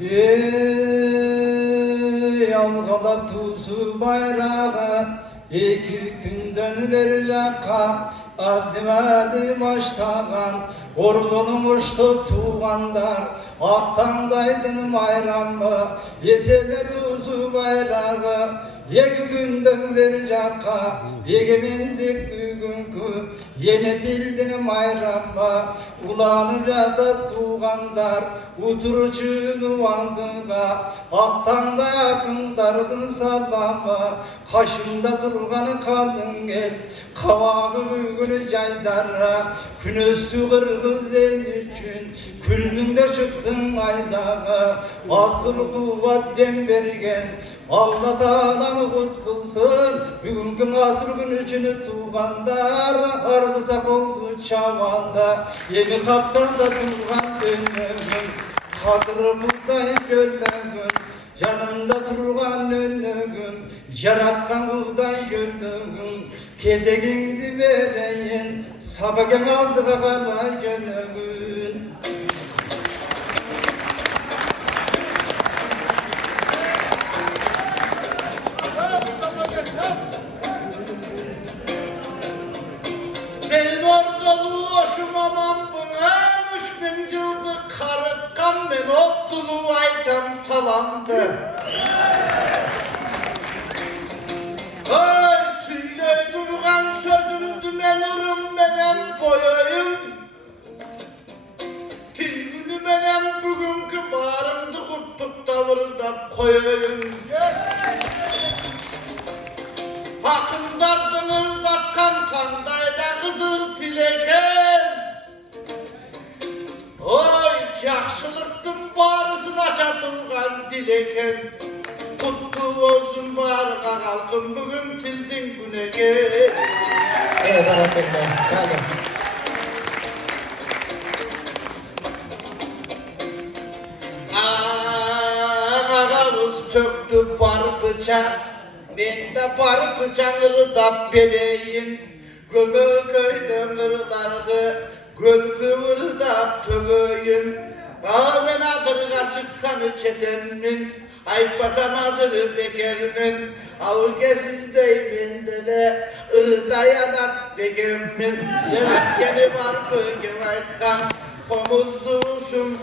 Ey algala tuzu bayrağı iki günden beri yakka adım adım başlagan ordunun uçtu tuğanlar aktandaydım ayranmı yesele tuzu bayrağı iki günden beri yakka egemendik bugünkü yenetildin ayranmı ulanınca da tuğanlar uturucunu aldığa aktanda yakındardın sallamı kaşımda durganı kaldın gel kavağı büygünü caydara künüstü kırgız el için külmünde çıktın aydağı asıl kuvvet dem bergen Allah dağdan kutkulsun bugünkü asır gün içini tuğandar arzısak oldu çavanda yeni kaptan da tuğan dönümün kadrı buğday göllemün yanımda durgan önlüğün yaratkan buğday gölümün kezegindi vereyin sabagen aldı kara gölümün Ben ordulu oşumamam buna 3000 yıldır karıtkan ben oktulu aytam salamdı. Ay söyle durgan sözümdü menurum benim koyayım. Tilgünü benim bugünkü bağrımdı kuttuk tavırda koyayım. Hakkın dardını batkan kandayda kızıl tileken. Oy yaxşılıktın barısına çatılgan dileken. Kutlu olsun barıqa halkım bugün tildin günege. Evet, Allah'ım. Sağ olun. Ağamız töktü parpıça. Ben de parpıçanı da bereyim. Gömü köyden ırlardı. Göl kıvırdap tögöyüm. Ağa ben adırga çıkkanı çetenmin. Aytpasam hazırı bekermin. Avul gezindey mendele. Irda yanak bekemmin. Akkeni parpı gevaytkan. Komuzluğuşum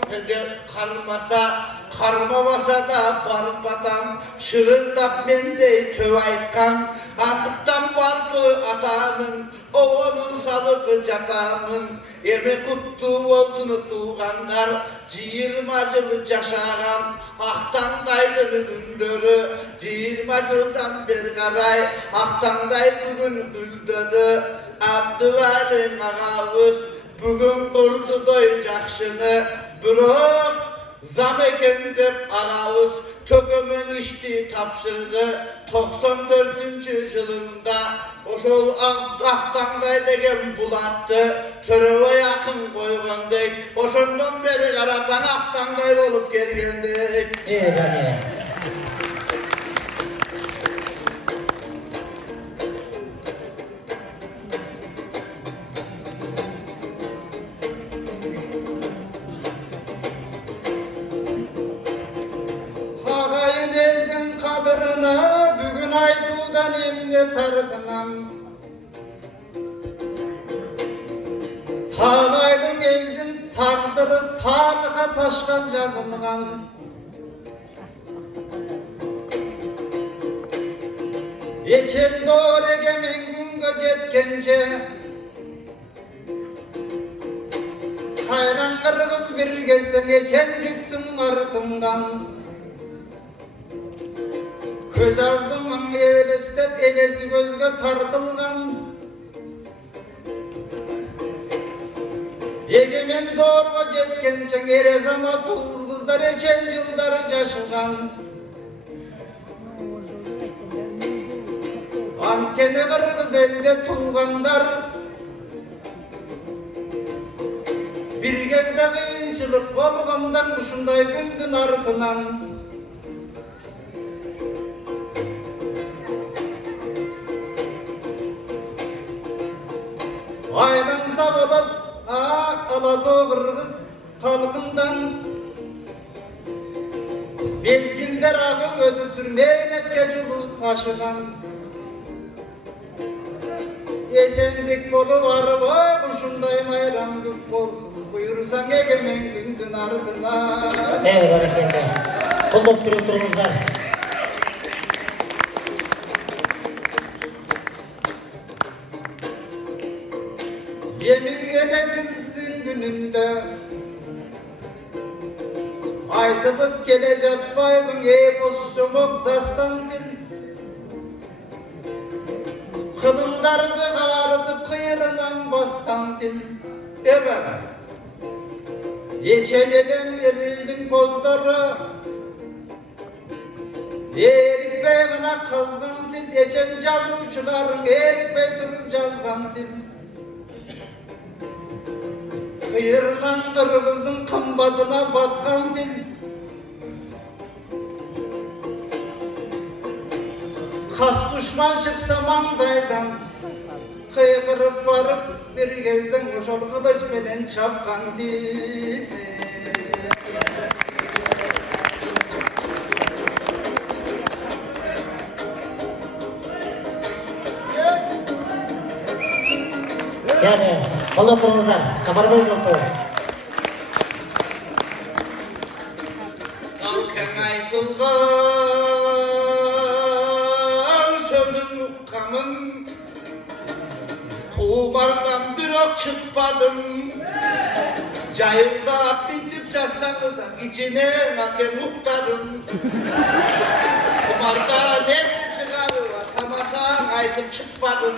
karmasa, karmamasa da barbatam, şırırdap mendey töv aytkan, andıktan barbu atamın, oğlun salıp catamın, eme kutlu olsun tuğanlar, ciyirmacılı caşağan, ahtandaydı gündörü, ciyirmacıldan bir garay, ahtandaydı bugün güldödü, Abdüvalim ağavuz, bugün kurdu doyacakşını, bırak zam eken dep ağavuz tökümün içti tapşırdı 94. yılında oşol ahtangday degen bulattı töröve yakın koygandık oşondan beri karatan ahtangday olup gelgendik. Evet. bugün aytudan emne tardınam Tağlaydın eldin tardırı tarığa taşkan yazılgan Eçen doğru egemen günge jetkence Hayran kırgız bir gelsen eçen cüktün ardından Köz aldımın elestep elesi gözge tartılgan Egemen doğruğa jetkençen erez ama tuğul kızlar eçen yılları yaşıgan Ankeni kırgız elde tuğganlar Bir gezde kıyınçılık bolgandan uşunday gündün ardından Aylansa bolat alato kırgız halkından Mezgilder ağım ötüptür mehnetke çulu taşıgan. Esenlik bolu var vay kuşunday mayramlık olsun. Buyursan egemen gündün ardından. Evet hareketler. Kulluk durumumuzda. Yemin yönetimsin gününde aytılıp gelecek baybın epos çomuk dastan dil. Kılımdardı ağrıdı kıyırından baskan dil. Evet. Geçen elem yerilin pozları Erik Bey gına kazgan dil. Geçen yazıcıların Erik Bey durup yazgan dil. Kıyırdan kırgızın kambadına batkan dil. Kas düşman çıksa mandaydan kıykırıp varıp bir gezden koşal kılıç belen çapkan dil. Yani kulluk durumumuzda. Safarımız oldu. Kalken aytılgan sözün ukkamın kumardan bir ok çıkmadım. Cayırda bitip çatsanız içine makem muhtarım. Kumarda nerede çıkarır tamaşan aytıp çıkmadım.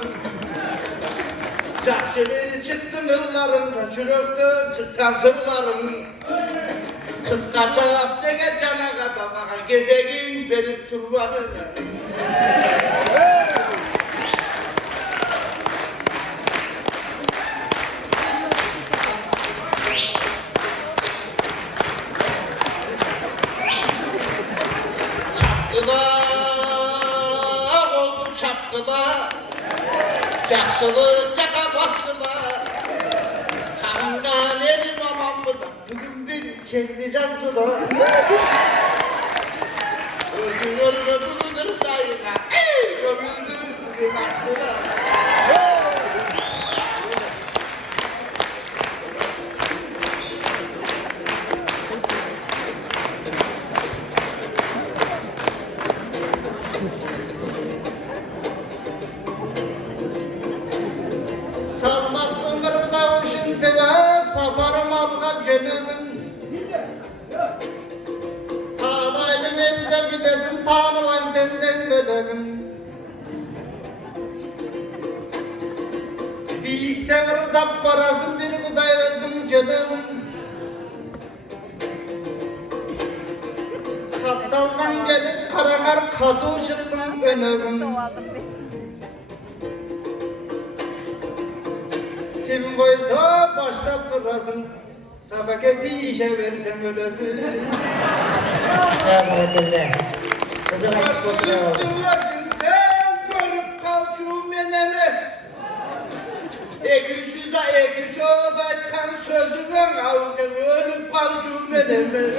Cahşebeli çıktım yıllarında çürüktün çıkan sırlarım. Kız kaçap dege cana kadar gezegin verip turbadım. Çapkına oldu çapkına. Cahşılık çaka baskına. Sana ne dedim aman burada. Bugün bir çekeceğiz bunu. Özün önüne bulunur dayına. Gömüldü bugün aşkına. Sarmak tıngırda uşinti ve saparım alga cönümün. Tağdaydın elde bilesin tanımayın senden bölümün. Büyük demir dap parasın bir kuday vezin cönümün. Kattaldan gelip karakar katı çıktın önümün. Kim koysa başlap durasın, sabaketi işe versen ölesin. Evet hareketler. Kızıl açık oturuyor. Gözünden görüp kalçuğum yenemez. Eküçüze eküçoğuz aytkan sözünden avken ölüp kalçuğum yenemez.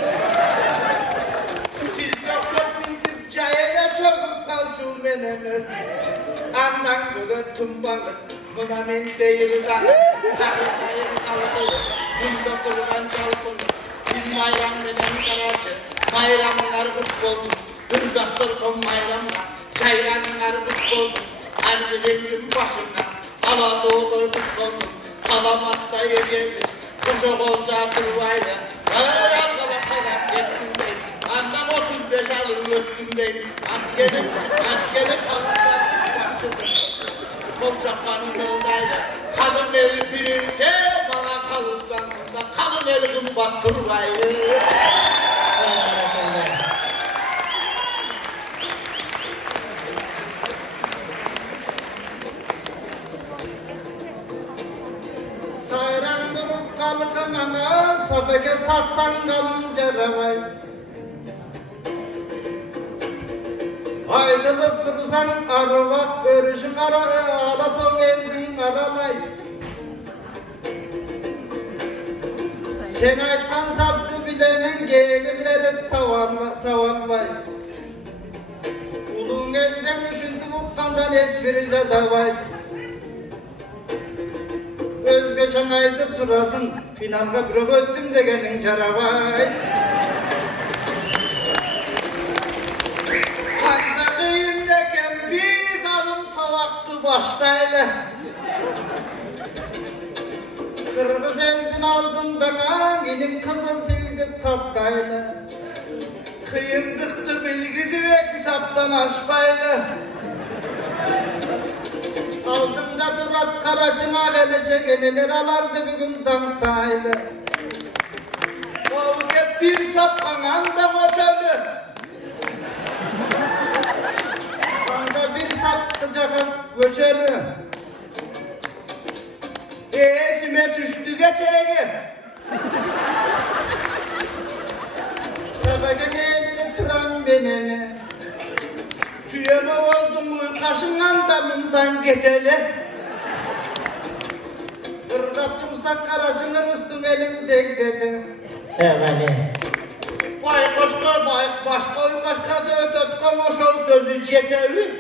Siz yokşop bintip cahile töküp kalçuğum yenemez. Andan göre tumbanız. Buna men değirden, takır tayır kalıbıyız. Bunda durgan çalpınız. Bir bayram menen karacı, bayramlar kutlu olsun. Bir dastırkın bayramla, çayranlar kutlu olsun. Erbilengin başına, ala doğdu kutlu olsun. Salamatta yiyeceğimiz, kuşak olacağı turvayla. Yargala kadar ettim beyim, andan 35 alır öttüm beyim. Askeri kalırlar, başladım. Kolçapanın kırındaydı. Kadın eli pirince bana kalırsan bunda. Kalın eli kımbat turbayı. Sayran vurup kalkamama, sapeke sattan kalınca revay. Ayrılıp dursan arvat örüşün ağlatın eldin aralay. Sen ayttan sattı bilemin gelirleri tava. tavanmay. Ulun elden üşüntü buqqandan hiçbiri jadabay. Özge çan aytıp durasın, finalga bürök öttüm degenin jarabay. Kanda kıyındayken bir alım savaktı baştayla. Kırgız eldin aldın inim kızıl dildi tapkayla. Kıyındıktı bilgizi ve hesaptan aşmayla. Aldında durat karacıma gelecek eneler alardı bugün dantayla. Kavuk hep bir sapkanan da motelü. Anda bir saptıcak göçeli. Esime düştü geçeği. Sabahın elini turan benimi. Süyeme oldum uykaşından damından getele. Kırda tursak karacının üstün elim dedi. Böyle. Baykoş koy başka uykaş kazı ötkom oşol sözü cetevi.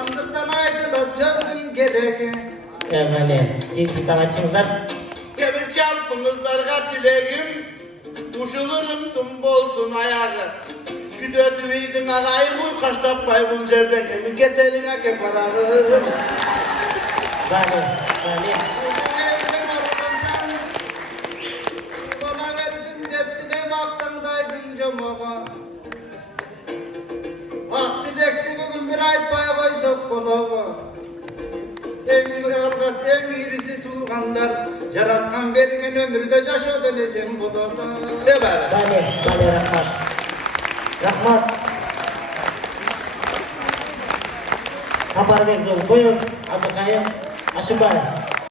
Andıktan aydıla sözüm gereki. Böyle. Ciddi açınızlar. Kemi çalpınızlarga dilegim. Uşulurum dum bolsun ayağı. Şu dötüveydin ağayım uykaştap baybul zerde kemi geteline kepararım. Böyle. Uzun evden arıdan bana versin dettine baktımdaydın camağa. Ah dilekti bugün bir ay paya koy sok kolava. En kardeş en irisi tuğanlar Jaratkan bergen ömürde caşodan esen budada. Ne böyle? Böyle rahmat. Rahmat. Saparbeek Zor, buyur. Abdülkayım, Aşımbay.